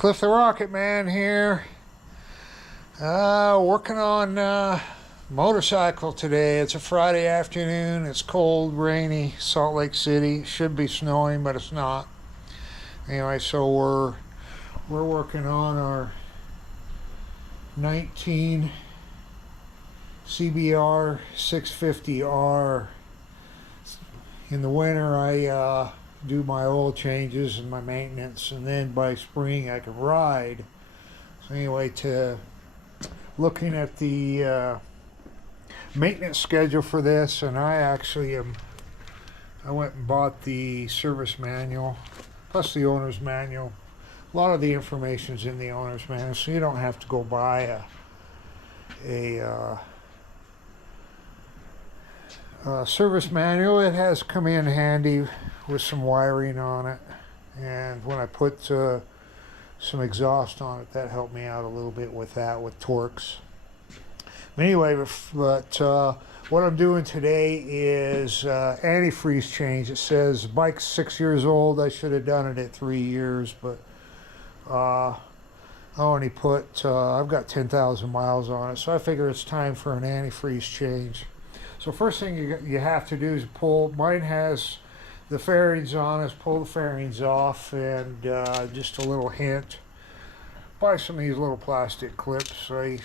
Cliff the Rocket Man here. Working on motorcycle today. It's a Friday afternoon. It's cold, rainy, Salt Lake City. Should be snowing, but it's not. Anyway, so we're working on our 19 CBR 650R. In the winter, I do my oil changes and my maintenance, and then by spring I can ride. So anyway, looking at the maintenance schedule for this, and I went and bought the service manual plus the owner's manual. A lot of the information's in the owner's manual, so you don't have to go buy a service manual. It has come in handy with some wiring on it, and when I put some exhaust on it, that helped me out a little bit with that, with Torx. Anyway, but what I'm doing today is antifreeze change. It says bike's 6 years old. I should have done it at 3 years, but I only put I've got 10,000 miles on it, so I figure it's time for an antifreeze change. So first thing you have to do is pull. Mine has the fairings on us. Pull the fairings off, and just a little hint: buy some of these little plastic clips. I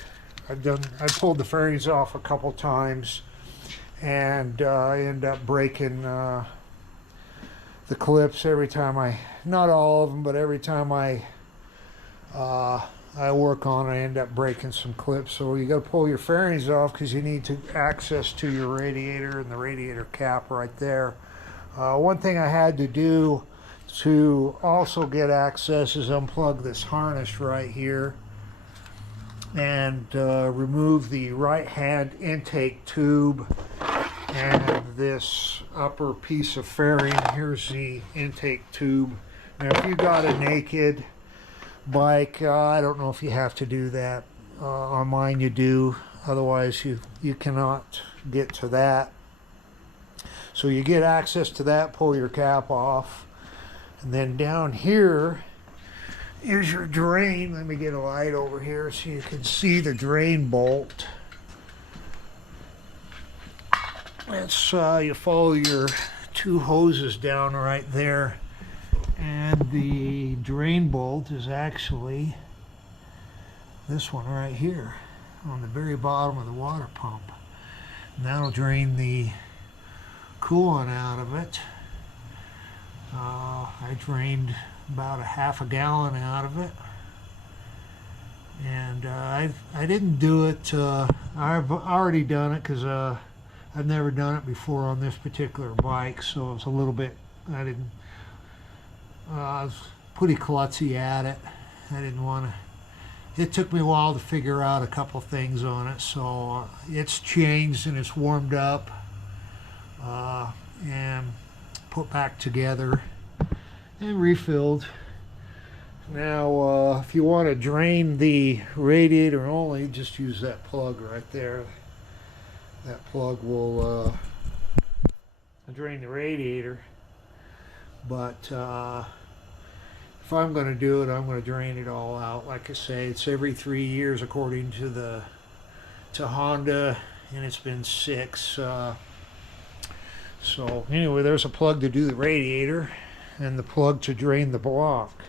pulled the fairings off a couple times, and I end up breaking the clips every time not all of them, but every time I work on it, I end up breaking some clips. So you got to pull your fairings off because you need access to your radiator and the radiator cap right there. One thing I had to do to also get access is unplug this harness right here and remove the right hand intake tube and this upper piece of fairing. Here's the intake tube. Now if you got a naked bike, I don't know if you have to do that. On mine you do, otherwise you cannot get to that. So you get access to that, pull your cap off, and then down here is your drain. Let me get a light over here so you can see the drain bolt. It's you follow your two hoses down right there, and the drain bolt is actually this one right here on the very bottom of the water pump, and that'll drain the coolant out of it. I drained about a half a gallon out of it, and I didn't do it. I've already done it because I've never done it before on this particular bike, so it's a little bit, I was pretty klutzy at it. I didn't want to, it took me a while to figure out a couple things on it, so it's changed and it's warmed up and put back together and refilled. Now if you want to drain the radiator only, just use that plug right there. That plug will drain the radiator, but if I'm going to do it, I'm going to drain it all out. Like I say, it's every 3 years according to Honda, and it's been 6. So anyway, there's a plug to do the radiator and the plug to drain the block.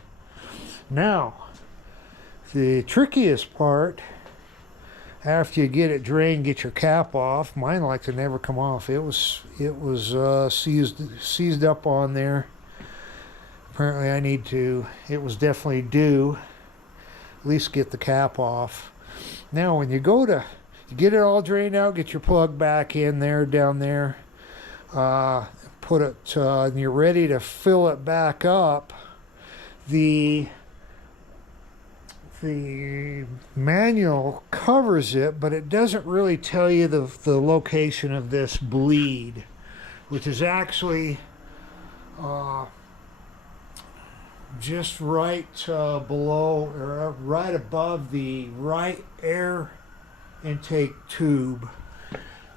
Now, the trickiest part, after you get it drained, get your cap off. Mine like to never come off. It was seized up on there. Apparently I need to, it was definitely due, at least get the cap off. Now when you get it all drained out, get your plug back in there, down there, put it, and you're ready to fill it back up. The manual covers it, but it doesn't really tell you the location of this bleed, which is actually just right below, or right above the right air intake tube.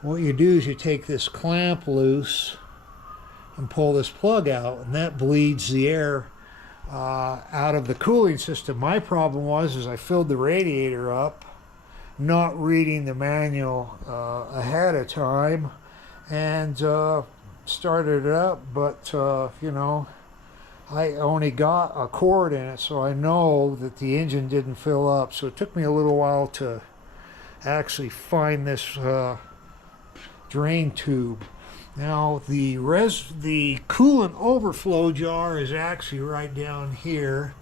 What you do is you take this clamp loose and pull this plug out, and that bleeds the air out of the cooling system. My problem was I filled the radiator up, not reading the manual ahead of time, and started it up, but you know, I only got a quart in it, so I know that the engine didn't fill up. So it took me a little while to actually find this drain tube. Now the coolant overflow jar is actually right down here.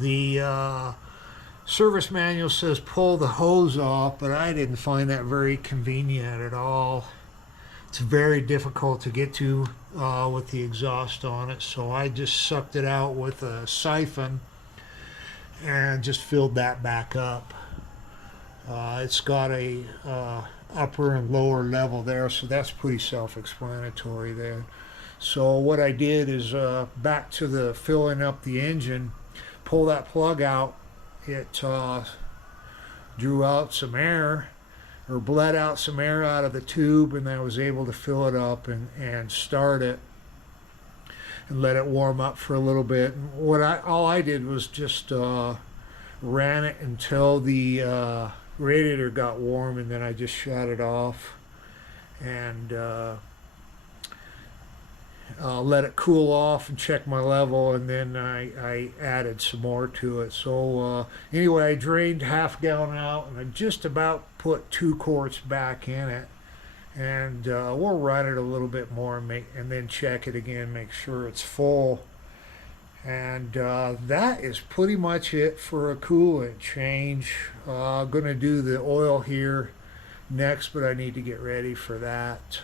The service manual says pull the hose off, but I didn't find that very convenient at all. It's very difficult to get to with the exhaust on it, so I just sucked it out with a siphon and just filled that back up. It's got a upper and lower level there, so that's pretty self-explanatory there. So what I did is back to the filling up the engine, pull that plug out. It drew out some air, or bled out some air out of the tube, and I was able to fill it up and start it and let it warm up for a little bit. And all I did was just ran it until the radiator got warm, and then I just shut it off and let it cool off and check my level, and then I added some more to it. So anyway, I drained half gallon out, and I just about put 2 quarts back in it, and we'll run it a little bit more and then check it again, make sure it's full. And that is pretty much it for a coolant change. I'm going to do the oil here next, but I need to get ready for that.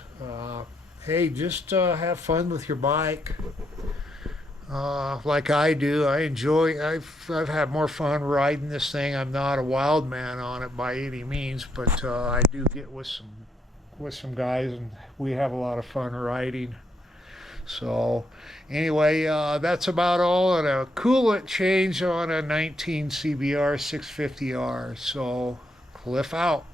Hey, just have fun with your bike. Like I do. I've had more fun riding this thing. I'm not a wild man on it by any means, but I do get with some guys, and we have a lot of fun riding. So anyway, that's about all on a coolant change on a 19 CBR 650R. So Cliff out.